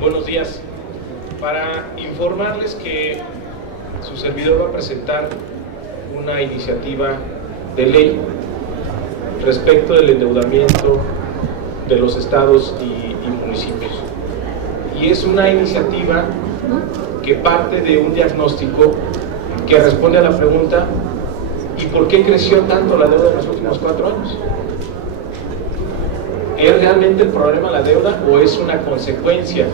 Buenos días. Para informarles que su servidor va a presentar una iniciativa de ley respecto del endeudamiento de los estados y municipios. Y es una iniciativa que parte de un diagnóstico que responde a la pregunta: ¿y por qué creció tanto la deuda en los últimos 4 años? ¿Es realmente el problema la deuda o es una consecuencia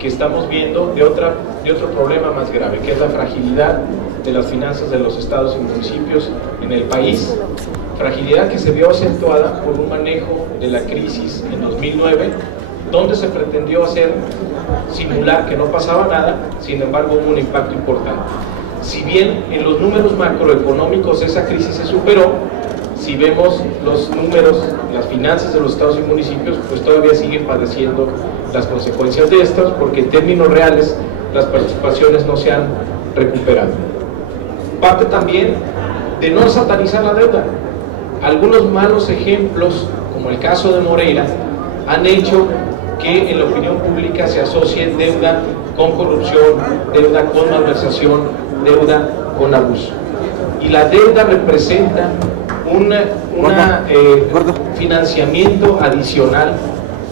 que estamos viendo de otro problema más grave, que es la fragilidad de las finanzas de los estados y municipios en el país? Fragilidad que se vio acentuada por un manejo de la crisis en 2009, donde se pretendió simular que no pasaba nada. Sin embargo, hubo un impacto importante. Si bien en los números macroeconómicos esa crisis se superó, si vemos los números, las finanzas de los estados y municipios, pues todavía siguen padeciendo las consecuencias de estas, porque en términos reales las participaciones no se han recuperado. Parte también de no satanizar la deuda. Algunos malos ejemplos, como el caso de Moreira, han hecho que en la opinión pública se asocie deuda con corrupción, deuda con malversación, deuda con abuso. Y la deuda representa un financiamiento adicional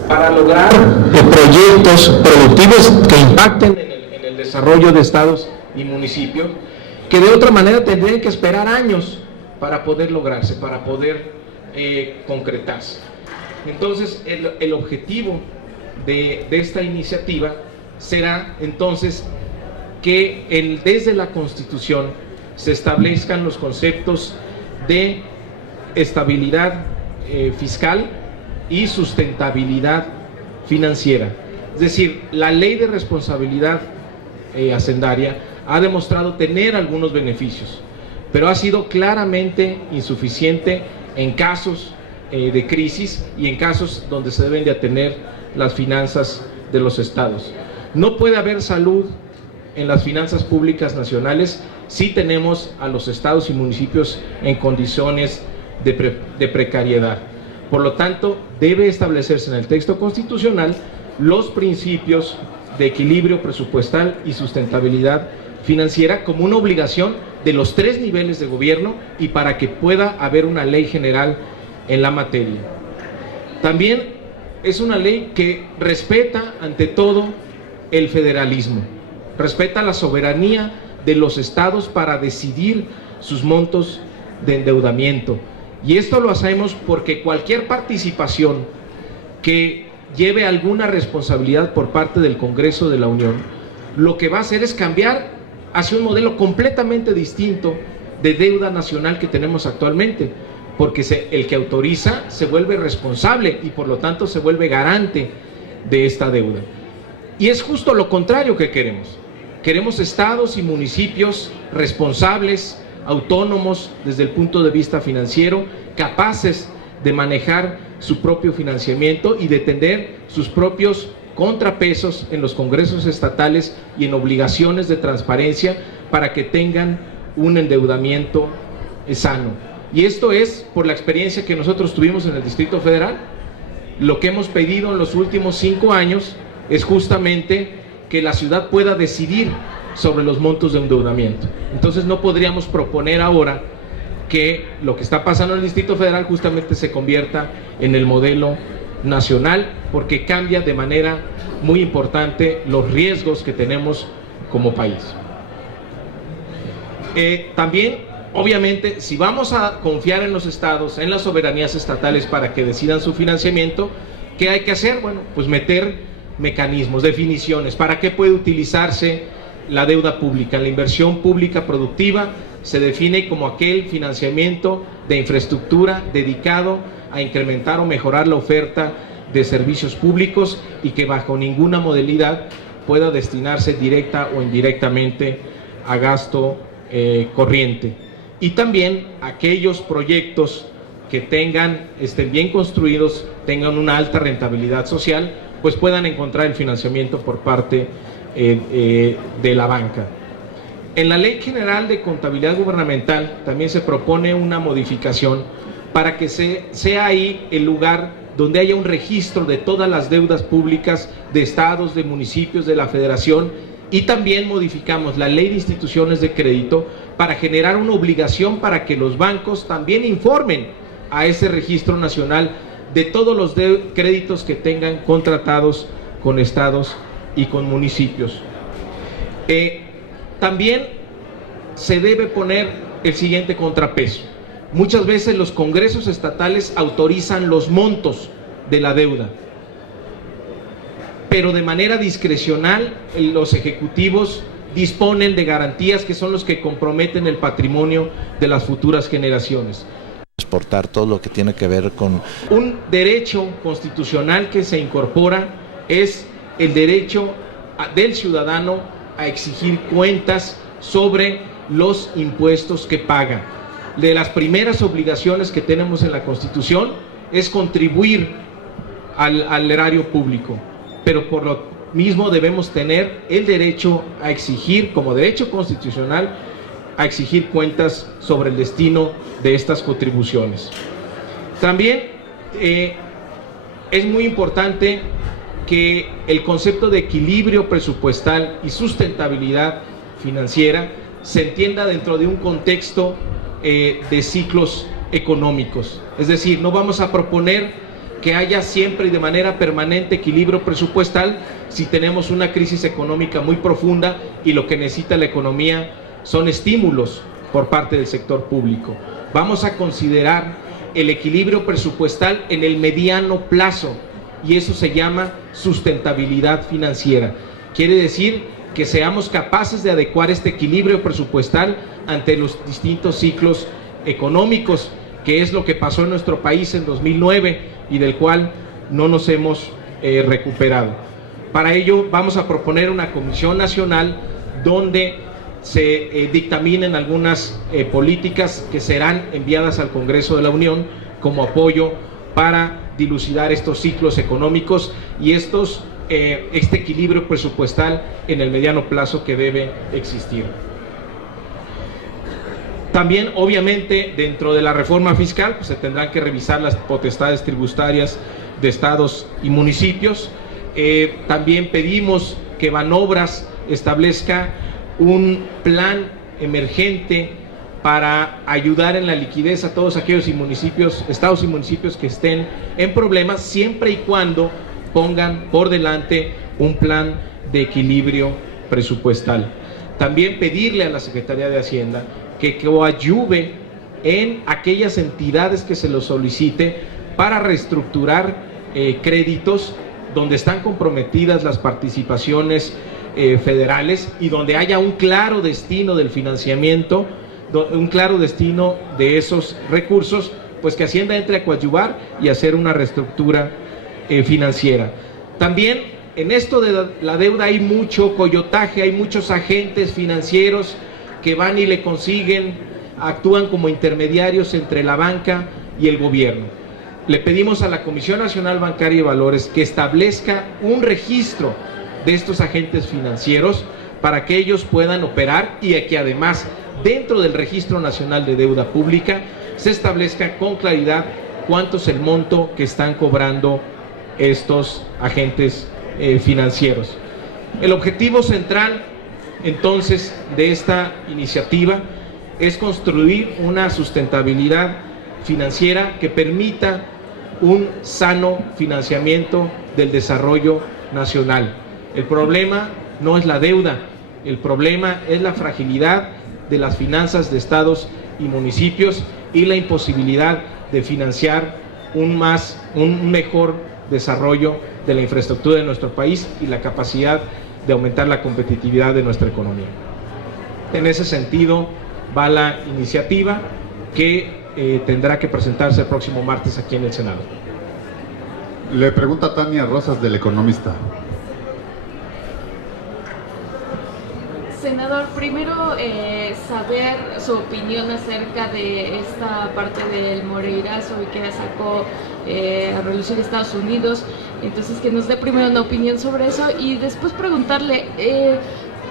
para lograr proyectos productivos que impacten en el desarrollo de estados y municipios, que de otra manera tendrían que esperar años para poder lograrse, para poder concretarse. Entonces, el objetivo de esta iniciativa será entonces que desde la Constitución se establezcan los conceptos de estabilidad fiscal y sustentabilidad financiera. Es decir, la ley de responsabilidad hacendaria ha demostrado tener algunos beneficios, pero ha sido claramente insuficiente en casos de crisis y en casos donde se deben de atender las finanzas de los estados. No puede haber salud en las finanzas públicas nacionales si tenemos a los estados y municipios en condiciones de precariedad. Por lo tanto, debe establecerse en el texto constitucional los principios de equilibrio presupuestal y sustentabilidad financiera como una obligación de los 3 niveles de gobierno, y para que pueda haber una ley general en la materia. También es una ley que respeta ante todo el federalismo, respeta la soberanía de los estados para decidir sus montos de endeudamiento. Y esto lo hacemos porque cualquier participación que lleve alguna responsabilidad por parte del Congreso de la Unión, lo que va a hacer es cambiar hacia un modelo completamente distinto de deuda nacional que tenemos actualmente, porque el que autoriza se vuelve responsable y por lo tanto se vuelve garante de esta deuda. Y es justo lo contrario que queremos. Queremos estados y municipios responsables, autónomos desde el punto de vista financiero, capaces de manejar su propio financiamiento y de tener sus propios contrapesos en los congresos estatales y en obligaciones de transparencia para que tengan un endeudamiento sano. Y esto es por la experiencia que nosotros tuvimos en el Distrito Federal. Lo que hemos pedido en los últimos 5 años es justamente que la ciudad pueda decidir sobre los montos de endeudamiento. Entonces no podríamos proponer ahora que lo que está pasando en el Distrito Federal justamente se convierta en el modelo nacional, porque cambia de manera muy importante los riesgos que tenemos como país. También, obviamente, si vamos a confiar en los estados, en las soberanías estatales para que decidan su financiamiento, ¿qué hay que hacer? Bueno, pues meter mecanismos, definiciones. ¿Para qué puede utilizarse la deuda pública? La inversión pública productiva se define como aquel financiamiento de infraestructura dedicado a incrementar o mejorar la oferta de servicios públicos y que bajo ninguna modalidad pueda destinarse directa o indirectamente a gasto corriente. Y también aquellos proyectos que estén bien construidos, tengan una alta rentabilidad social, pues puedan encontrar el financiamiento por parte de la banca. En la Ley General de Contabilidad Gubernamental también se propone una modificación para que sea ahí el lugar donde haya un registro de todas las deudas públicas de estados, de municipios, de la federación, y también modificamos la ley de instituciones de crédito para generar una obligación para que los bancos también informen a ese registro nacional de todos los créditos que tengan contratados con estados y con municipios. También se debe poner el siguiente contrapeso. Muchas veces los congresos estatales autorizan los montos de la deuda, pero de manera discrecional los ejecutivos disponen de garantías que son los que comprometen el patrimonio de las futuras generaciones. Exportar todo lo que tiene que ver con... Un derecho constitucional que se incorpora es el derecho del ciudadano a exigir cuentas sobre los impuestos que paga. De las primeras obligaciones que tenemos en la Constitución es contribuir al erario público, pero por lo mismo debemos tener el derecho a exigir, como derecho constitucional, a exigir cuentas sobre el destino de estas contribuciones. También es muy importante que el concepto de equilibrio presupuestal y sustentabilidad financiera se entienda dentro de un contexto de ciclos económicos. Es decir, no vamos a proponer que haya siempre y de manera permanente equilibrio presupuestal si tenemos una crisis económica muy profunda y lo que necesita la economía son estímulos por parte del sector público. Vamos a considerar el equilibrio presupuestal en el mediano plazo, y eso se llama sustentabilidad financiera. Quiere decir que seamos capaces de adecuar este equilibrio presupuestal ante los distintos ciclos económicos, que es lo que pasó en nuestro país en 2009 y del cual no nos hemos recuperado. Para ello vamos a proponer una comisión nacional donde se dictaminen algunas políticas que serán enviadas al Congreso de la Unión como apoyo para dilucidar estos ciclos económicos y este equilibrio presupuestal en el mediano plazo que debe existir. También, obviamente, dentro de la reforma fiscal, pues, se tendrán que revisar las potestades tributarias de estados y municipios. También pedimos que Banobras establezca un plan emergente para ayudar en la liquidez a todos aquellos estados y municipios que estén en problemas, siempre y cuando pongan por delante un plan de equilibrio presupuestal. También pedirle a la Secretaría de Hacienda que coadyuve en aquellas entidades que se lo solicite para reestructurar créditos donde están comprometidas las participaciones federales y donde haya un claro destino del financiamiento, un claro destino de esos recursos, pues que Hacienda entre a coadyuvar y hacer una reestructura financiera. También en esto de la deuda hay mucho coyotaje, hay muchos agentes financieros que van y le consiguen, actúan como intermediarios entre la banca y el gobierno. Le pedimos a la Comisión Nacional Bancaria y Valores que establezca un registro de estos agentes financieros para que ellos puedan operar y que además dentro del Registro Nacional de Deuda Pública se establezca con claridad cuánto es el monto que están cobrando estos agentes financieros. El objetivo central entonces de esta iniciativa es construir una sustentabilidad financiera que permita un sano financiamiento del desarrollo nacional. El problema no es la deuda, el problema es la fragilidad de las finanzas de estados y municipios y la imposibilidad de financiar un mejor desarrollo de la infraestructura de nuestro país y la capacidad de aumentar la competitividad de nuestra economía. En ese sentido va la iniciativa que tendrá que presentarse el próximo martes aquí en el Senado. Le pregunta Tania Rosas del Economista. Senador, primero saber su opinión acerca de esta parte del Moreirazo y que sacó a relucir Estados Unidos. Entonces, que nos dé primero una opinión sobre eso y después preguntarle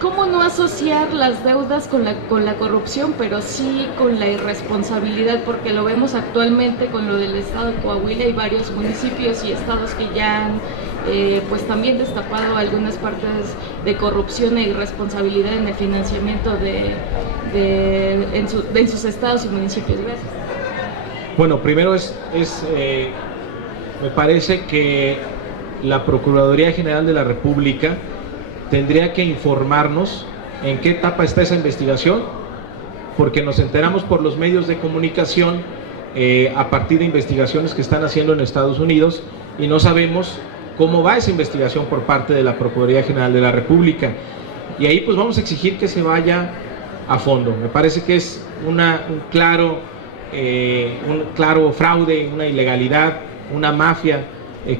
¿cómo no asociar las deudas con la corrupción, pero sí con la irresponsabilidad? Porque lo vemos actualmente con lo del estado de Coahuila y varios municipios y estados que ya han pues también destapado algunas partes de corrupción e irresponsabilidad en el financiamiento en sus estados y municipios. Gracias. Bueno, primero me parece que la Procuraduría General de la República tendría que informarnos en qué etapa está esa investigación, porque nos enteramos por los medios de comunicación a partir de investigaciones que están haciendo en Estados Unidos y no sabemos cómo va esa investigación por parte de la Procuraduría General de la República. Y ahí pues vamos a exigir que se vaya a fondo. Me parece que es un claro fraude, una ilegalidad, una mafia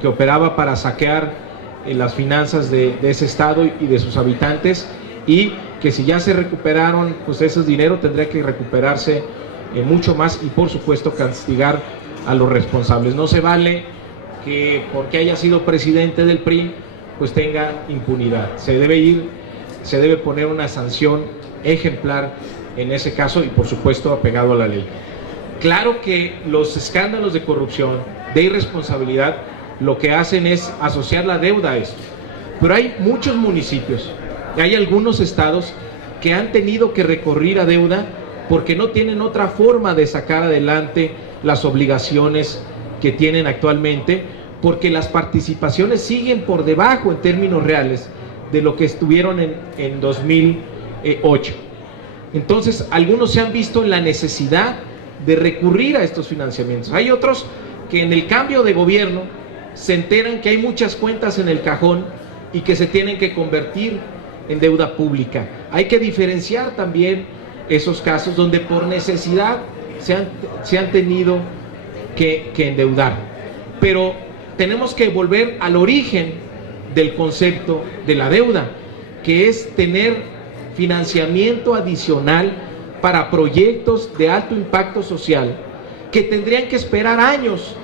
que operaba para saquear las finanzas de ese estado y de sus habitantes, y que si ya se recuperaron pues ese dinero, tendría que recuperarse mucho más y por supuesto castigar a los responsables. No se vale que porque haya sido presidente del PRI pues tenga impunidad. Se debe poner una sanción ejemplar en ese caso y por supuesto apegado a la ley. Claro que los escándalos de corrupción, de irresponsabilidad, lo que hacen es asociar la deuda a esto. Pero hay muchos municipios, hay algunos estados que han tenido que recurrir a deuda porque no tienen otra forma de sacar adelante las obligaciones que tienen actualmente, porque las participaciones siguen por debajo en términos reales de lo que estuvieron en 2008. Entonces, algunos se han visto en la necesidad de recurrir a estos financiamientos. Hay otros que en el cambio de gobierno se enteran que hay muchas cuentas en el cajón y que se tienen que convertir en deuda pública. Hay que diferenciar también esos casos donde por necesidad se han tenido que endeudar. Pero tenemos que volver al origen del concepto de la deuda, que es tener financiamiento adicional para proyectos de alto impacto social que tendrían que esperar años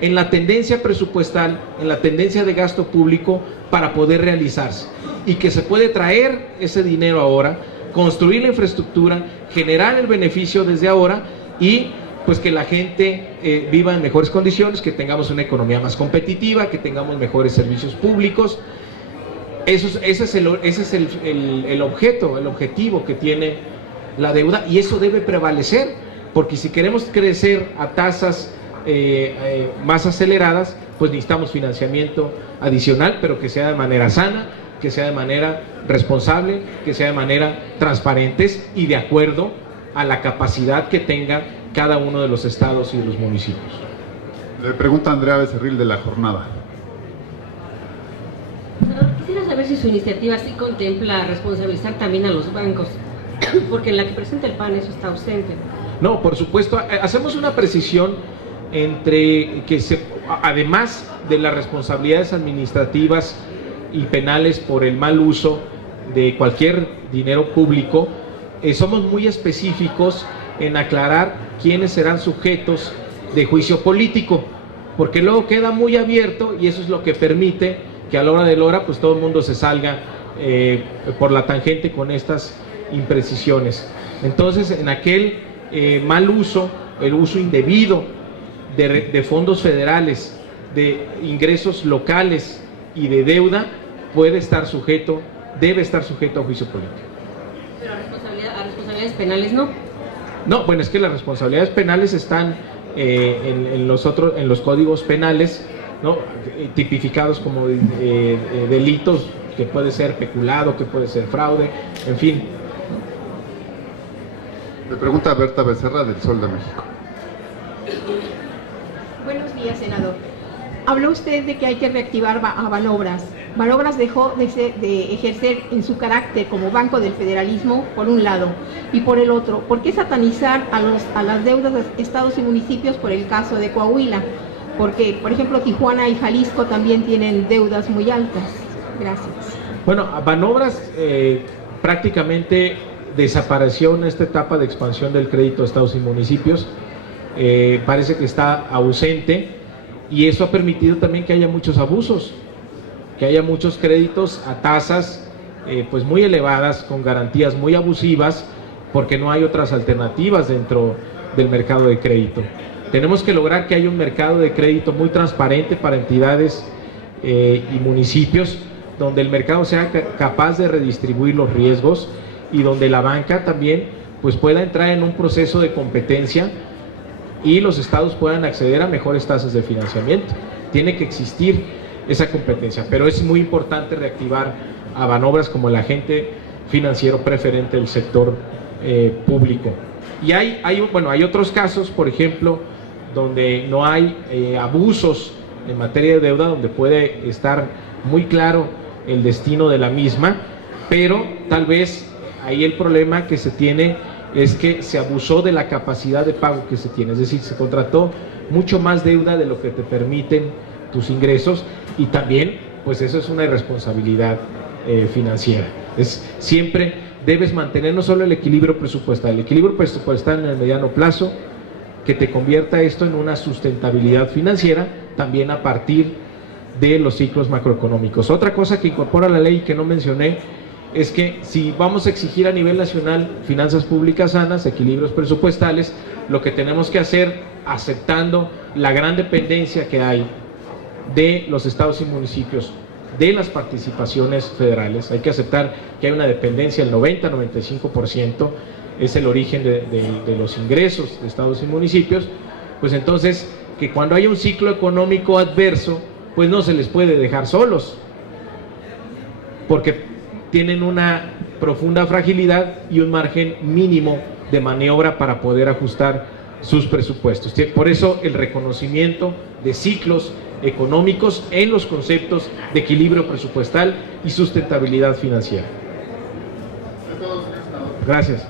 en la tendencia presupuestal, en la tendencia de gasto público para poder realizarse, y que se puede traer ese dinero ahora, construir la infraestructura, generar el beneficio desde ahora y pues que la gente viva en mejores condiciones, que tengamos una economía más competitiva, que tengamos mejores servicios públicos. Ese es el objetivo que tiene la deuda, y eso debe prevalecer, porque si queremos crecer a tasas más aceleradas, pues necesitamos financiamiento adicional, pero que sea de manera sana, que sea de manera responsable, que sea de manera transparente y de acuerdo a la capacidad que tenga cada uno de los estados y de los municipios. Le pregunta Andrea Becerril de La Jornada. Quisiera saber si su iniciativa sí contempla responsabilizar también a los bancos, porque en la que presenta el PAN eso está ausente. No, por supuesto, hacemos una precisión entre que además de las responsabilidades administrativas y penales por el mal uso de cualquier dinero público, somos muy específicos en aclarar quiénes serán sujetos de juicio político, porque luego queda muy abierto y eso es lo que permite que a la hora de la hora pues todo el mundo se salga por la tangente con estas imprecisiones. Entonces, en aquel mal uso, el uso indebido de fondos federales, de ingresos locales y de deuda, debe estar sujeto a juicio político. Pero a responsabilidades penales no. No, bueno, es que las responsabilidades penales están en los códigos penales, ¿no? Tipificados como delitos, que puede ser peculado, que puede ser fraude, en fin. Le pregunta Berta Becerra del Sol de México. Buenos días, senador. Habló usted de que hay que reactivar a Banobras. Banobras dejó de ejercer en su carácter como banco del federalismo, por un lado, y por el otro, ¿por qué satanizar a las deudas de estados y municipios por el caso de Coahuila? Porque, por ejemplo, Tijuana y Jalisco también tienen deudas muy altas. Gracias. Bueno, Banobras prácticamente desapareció en esta etapa de expansión del crédito a estados y municipios. Parece que está ausente, y eso ha permitido también que haya muchos abusos, que haya muchos créditos a tasas pues muy elevadas, con garantías muy abusivas, porque no hay otras alternativas dentro del mercado de crédito. Tenemos que lograr que haya un mercado de crédito muy transparente para entidades y municipios, donde el mercado sea capaz de redistribuir los riesgos y donde la banca también pues pueda entrar en un proceso de competencia y los estados puedan acceder a mejores tasas de financiamiento. Tiene que existir esa competencia, pero es muy importante reactivar a Banobras como el agente financiero preferente del sector público. Y hay otros casos, por ejemplo, donde no hay abusos en materia de deuda, donde puede estar muy claro el destino de la misma, pero tal vez ahí el problema que se tiene es que se abusó de la capacidad de pago que se tiene, es decir, se contrató mucho más deuda de lo que te permiten tus ingresos, y también pues eso es una irresponsabilidad financiera. Siempre debes mantener no solo el equilibrio presupuestal en el mediano plazo, que te convierta esto en una sustentabilidad financiera también a partir de los ciclos macroeconómicos. Otra cosa que incorpora la ley que no mencioné es que si vamos a exigir a nivel nacional finanzas públicas sanas, equilibrios presupuestales, lo que tenemos que hacer, aceptando la gran dependencia que hay de los estados y municipios de las participaciones federales, hay que aceptar que hay una dependencia del 90-95%, es el origen de los ingresos de estados y municipios, pues entonces que cuando hay un ciclo económico adverso, pues no se les puede dejar solos, porque tienen una profunda fragilidad y un margen mínimo de maniobra para poder ajustar sus presupuestos. Por eso el reconocimiento de ciclos económicos en los conceptos de equilibrio presupuestal y sustentabilidad financiera. Gracias.